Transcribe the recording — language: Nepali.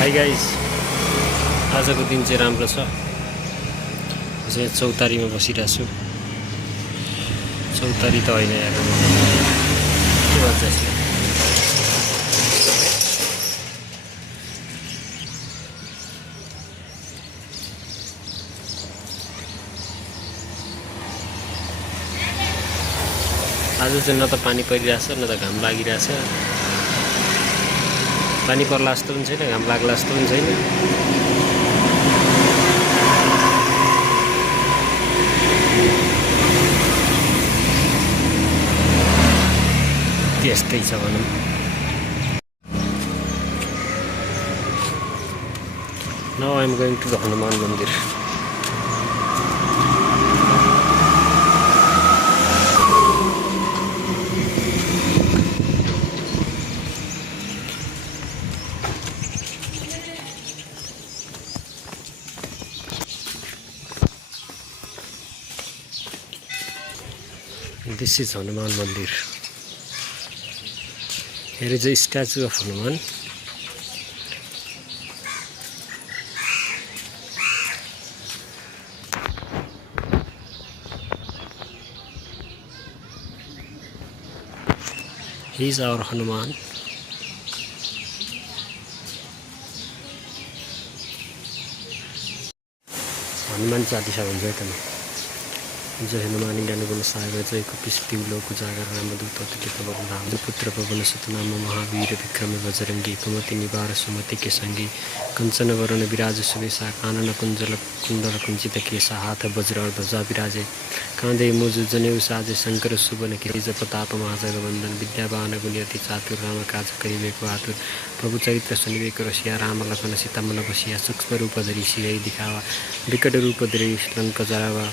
हाई गाइस, आजको दिन चाहिँ राम्रो छ। म चाहिँ चौतारीमा बसिरहेको छु। चौतारी त होइन यार, के भन्छ यसलाई? आज चाहिँ न त पानी परिरहेछ न त घाम लागिरहेछ। पानी पर्ला जस्तो पनि छैन, घाम लाग्ला जस्तो पनि छैन। त्यस्तै छ भनौँ। Now I am going to the Hanuman Mandir. This is Hanuman Mandir. Here is a statue of Hanuman. He is our Hanuman. Hanuman Chalisa भन्छ एकदम। जय हनुमान ज्ञानगुण सागर जय कपिस तिउलो कुजागर रामदूत अतुलित बल राम पुत्र पवन सुतनाम महावीर विक्रम बजरंगी कुमति निवार सुमति के संगी कंचन वरण विराज सुवेशा कानन कुंजल कुंडल कुंचित केसा हाथ वज्र ध्वजा विराजे कांधे मुज जनेऊ साजे शंकर सुवन केज प्रताप महाजग वंदन विद्यावान गुणयति चातुर राम काज करिबेको आतुर प्रभु चरित्र सुनिबेको रसिया राम लखन सीता मन बसिया सूक्ष्म रूप धरि सिरै दिखावा विकट रूप धरि लंक जरावा